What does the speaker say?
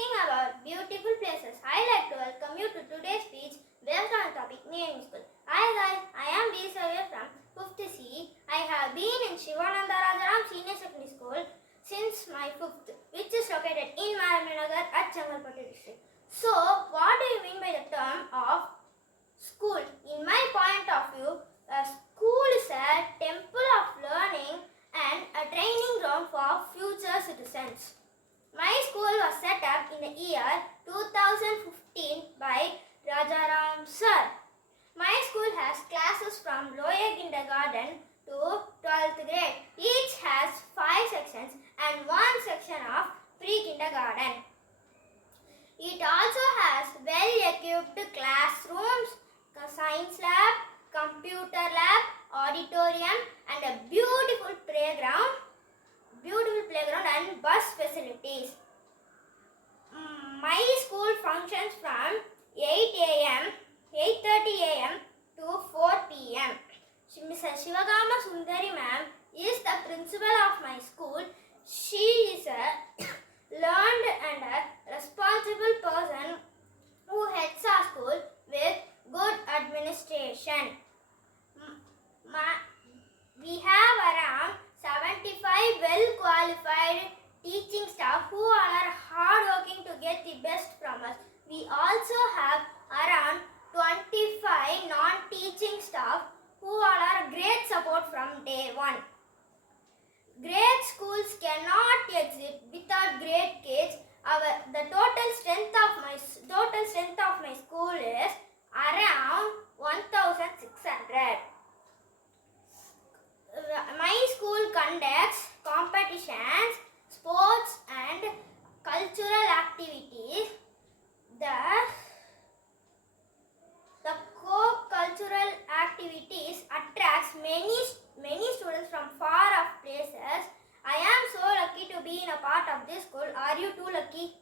talking about beautiful places. I like to welcome you to today's speech based on the topic Name School. Hi guys, I am V. Xavier from 5th C. I have been in Shivananda Rajaram Senior Secondary School since my 5th, which is located in Maharashtra at Changalpattu district. So, what do you mean by the term of school? In my point of view, a school is a temple of learning and a training ground for future citizens. My school was set up in the year 2015 by Rajaram sir. My school has classes from lower kindergarten to 12th grade. Each has 5 sections and 1 section of pre-kindergarten. It also has well-equipped classrooms, science lab, computer lab, auditorium and a beautiful playground and bus facilities. My school functions from 8:30 a.m. to 4 p.m. Mrs. Shivagama Sundari ma'am is the principal of my school. She is a learned and a responsible person who heads our school with good administration. We have around 75 well-qualified teaching staff who are hardworking to get the best from us. We also have around 25 non-teaching staff who are great support from day one. Great schools cannot exist without great kids. The total strength of my school is around 1,600. My school conducts competitions, sports and cultural activities. The co-cultural activities attracts many students from far off places. I am so lucky to be in a part of this school. Are you too lucky?